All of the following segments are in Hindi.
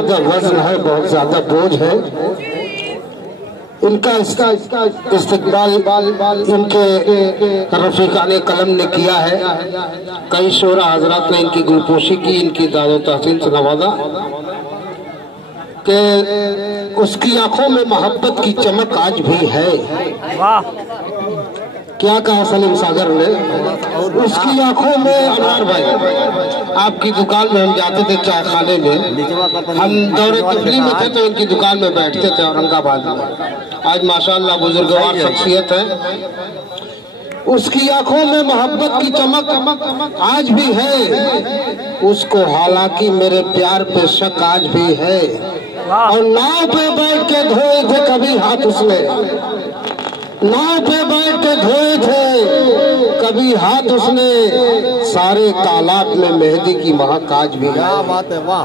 ज्यादा वजन है, बहुत ज्यादा बोझ है। इनका इसका इस्तकबाल इनके रफीकाने कलम ने किया है। कई शोरा हजरात ने इनकी गुलपोशी की, इनकी दादो तहसीन से नवाजा कि उसकी आंखों में मोहब्बत की चमक आज भी है। क्या कहा सलीम सागर ने, उसकी आंखों में। अनवर भाई, आपकी दुकान में हम जाते थे चाय खाने में, हम दौरे तबलीग में थे तो इनकी दुकान में बैठते थे औरंगाबाद में। आज माशाअल्लाह बुजुर्गवार शख्सियत है। उसकी आंखों में मोहब्बत की चमक आज भी है, उसको हालांकि मेरे प्यार पे शक आज भी है। और नाव पे बैठ के धोए थे कभी हाथ उसने, नाव पे बैठ के धोए थे कभी हाथ उसने, सारे तालाब में मेहंदी की महक आज भी है। बात है, वाह।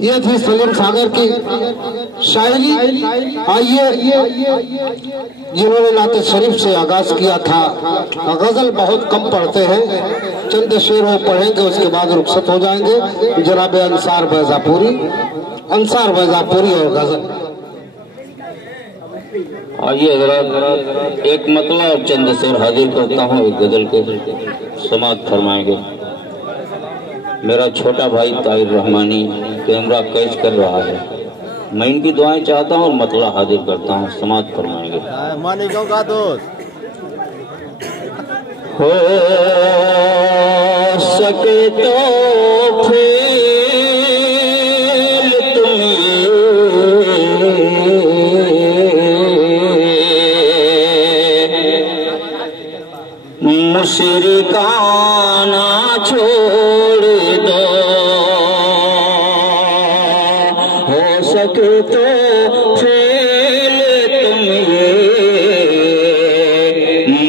ये थी सलीम सागर की शायरी। आइए, जिन्होंने नाते शरीफ से आगाज किया था, गजल बहुत कम पढ़ते हैं, चंद शेर वो पढ़ेंगे, उसके बाद रुखसत हो जाएंगे। जनाब अंसार बैजापुरी और गजल। आइए हज़रात, एक मतला और चंद शेर हाजिर करता हूँ, एक गजल के समाप्त फरमाएंगे। मेरा छोटा भाई ताहिर रहमानी कैमरा कैच कर रहा है, मैं इनकी दुआएं चाहता हूँ और मतला हाजिर करता हूँ, समाप्त फरमाएंगे। मानिकों का दोस्त हो सके तो फिर मुशरिकाना छोड़ दो, हो सके तो फेल तुम ये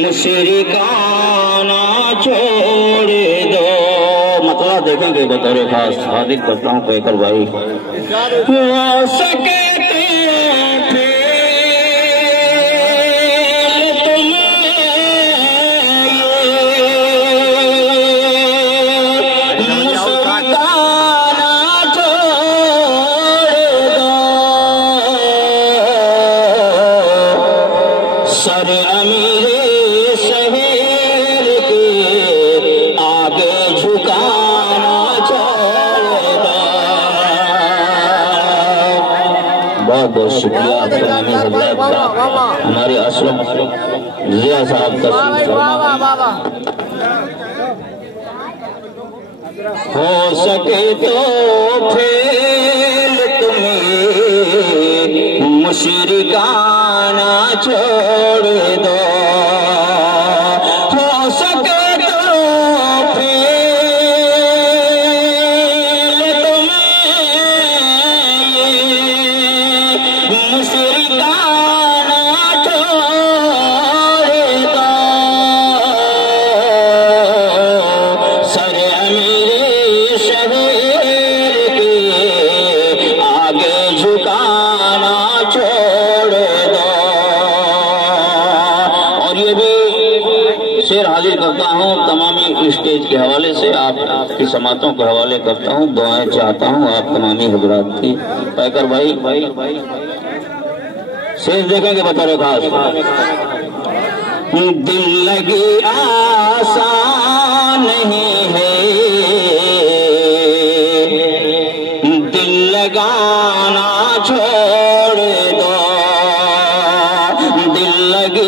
मुशरिकाना छोड़ दो। मतलब देखेंगे बतौर खास हाजिर करता हूँ कहकर भाई, हो सके बहुत शुक्रिया हमारे असलम जिया साहब का। हो सके तो फेल तुम्हें मुशरिकाना छोड़ दो, हो सके स्टेज के हवाले से आपकी समातों के हवाले करता हूँ, दुआएं चाहता हूँ आप तमामी हजरात की। पैकर भाई शेष देखेंगे बतौर खास। दिल लगी आसान नहीं है, दिल लगाना छोड़ दो, दिल लगी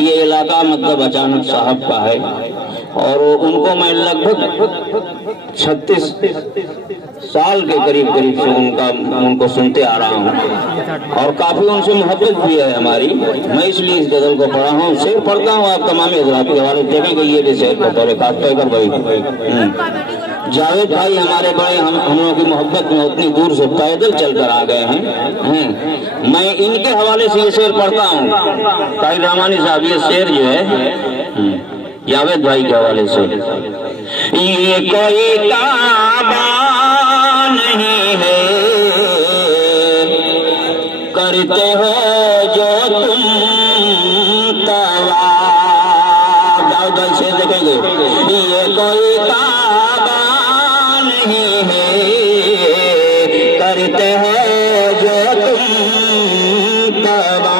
ये इलाका मतलब अचानक साहब का है और उनको मैं लगभग 36 साल के करीब से उनको सुनते आ रहा हूँ और काफी उनसे मोहब्बत भी है हमारी। मैं इसलिए इस गजल को पढ़ा हूँ। शेर पढ़ता हूँ, आप तमाम हजरात के हवाले देखेंगे। ये भी शेर को पढ़े खास तौर भाई जावेद भाई हमारे बड़े हम लोगों की मोहब्बत में उतनी दूर से पैदल चलकर आ गए हैं। मैं इनके हवाले से ये शेर पढ़ता हूँ। ताहिर रहमानी साहब ये शेर जो है जावेद भाई के हवाले से। ये कोई काबा नहीं है, करते हो जो तुम तवा। दाऊद भाई शेर देखेंगे। ये कोई काबा नहीं है, करते हो जो तुम तवा।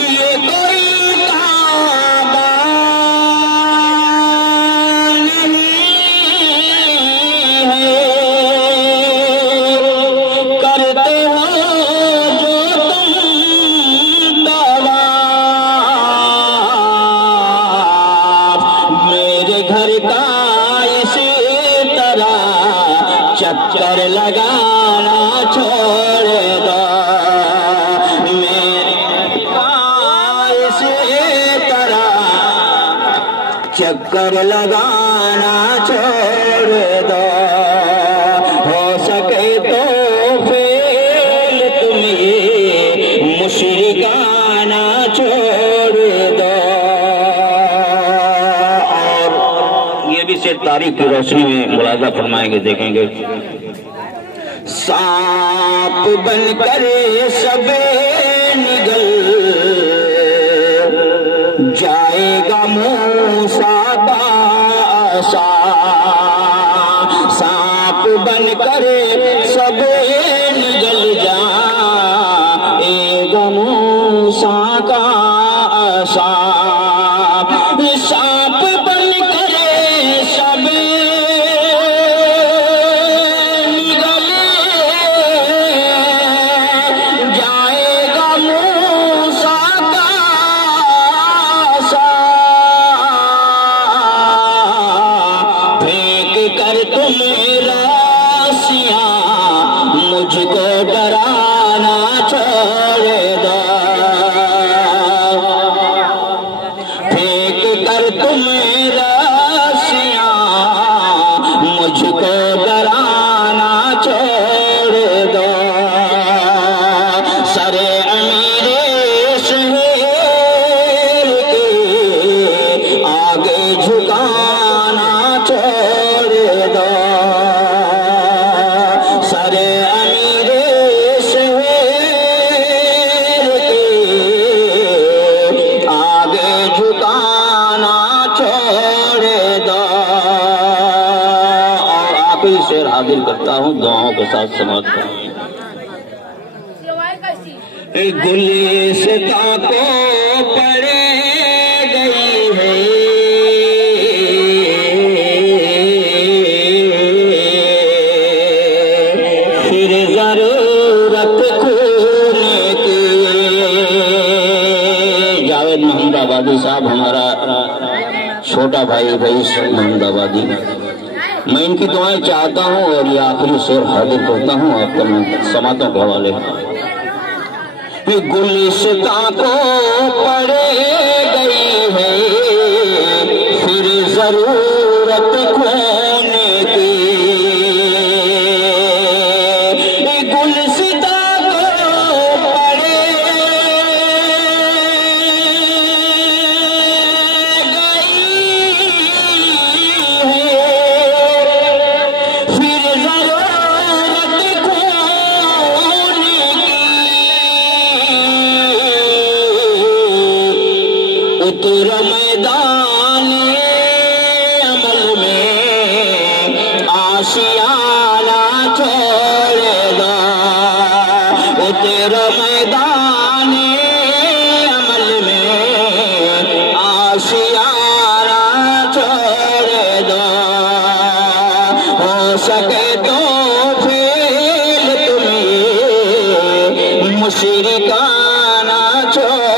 ये कोई काबा नहीं है, करते हो जो तुम तवा। मेरे घर का इसी तरह चक्कर लगाना छोड़ दो। मेरे का इसी तरह चक्कर लगाना छोड़ दो। हो सके तो फेल तुम ये मुशरिकाना छोड़ दो। और ये भी से तारीख की रोशनी में मुलाजा फरमाएंगे, देखेंगे। सांप बनकर सब निगल जाएगा मूसा का आशा। सांप बनकर सब निगल जाएगा मूसा का आशा। सांप बनकर सब निगल जाएगा मूसा का आशा। फेंक कर तुम राशियां मुझको डराना छोड़ दो। फेंक कर तुम राशियां मुझको डराना छोड़ दो। सरे अमीरे शहर के आगे झुकाना छोड़ दो। सरे अमीरे शहर के आगे झुकाना छोड़ दो। और आखिरी शेर हाजिर करता हूँ दुआओं के साथ समाप्त करूँ। गुलिस्ता को पड़ गई है फिर जरूरत खोने की। जावेद मोहम्मदाबादी साहब हमारा छोटा भाई रईस मोहम्मदाबादी, मैं इनकी दुआएं चाहता हूँ और ये आखिरी शेर हाजिर करता हूँ आपको मैं समातों के हवाले। गुलिस्ता को पड़ गई है फिर जरूरत खोने की। गुलिस्ता को पड़ उतर मैदान अमल में आशियाना छोड़ दो। उतर मैदान अमल में आशियाना छोड़ दो। हो सके तो फेल तुम मुशरिकाना छोड़